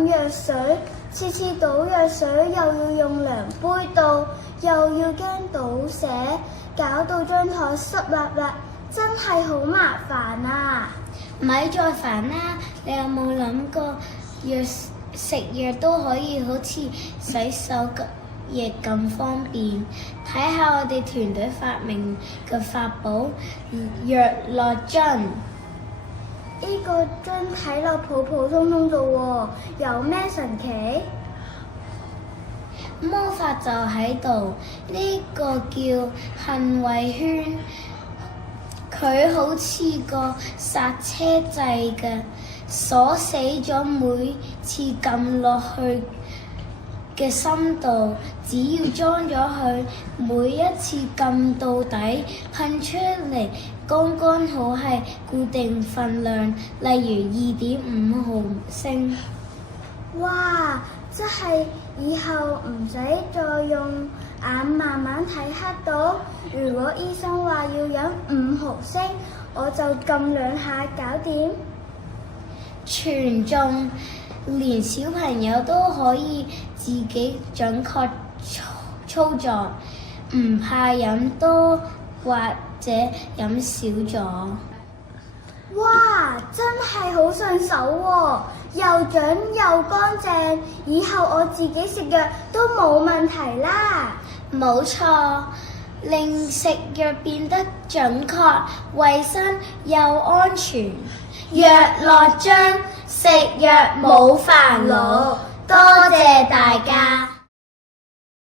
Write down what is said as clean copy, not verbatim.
飲藥水，次次倒藥水又要用量杯倒，又要驚倒瀉，搞到張台濕立立，真係好麻煩啊！咪再煩啦！你有冇諗過食藥都可以好似洗手液咁方便？睇下我哋團隊發明嘅法寶藥樂樽。呢個樽睇落普普通通啫喎，有咩神奇？魔法就喺度，呢個叫幸運圈，佢好似個剎車掣嘅，鎖死咗每次撳落去嘅深度，只要裝咗佢，每一次撳到底，噴出嚟剛剛好係固定份量，例如2.5毫升。哇！即係以後唔使再用眼慢慢睇黑到，如果醫生話要飲5毫升，我就撳2下搞掂。全中，連小朋友都可以自己準確操作，唔怕飲多或者飲少咗。哇！真係好順手喎，又準又乾淨，以後我自己食藥都冇問題啦。冇錯，令食藥變得準確、衛生又安全。藥樂樽，食藥冇煩惱。多謝大家。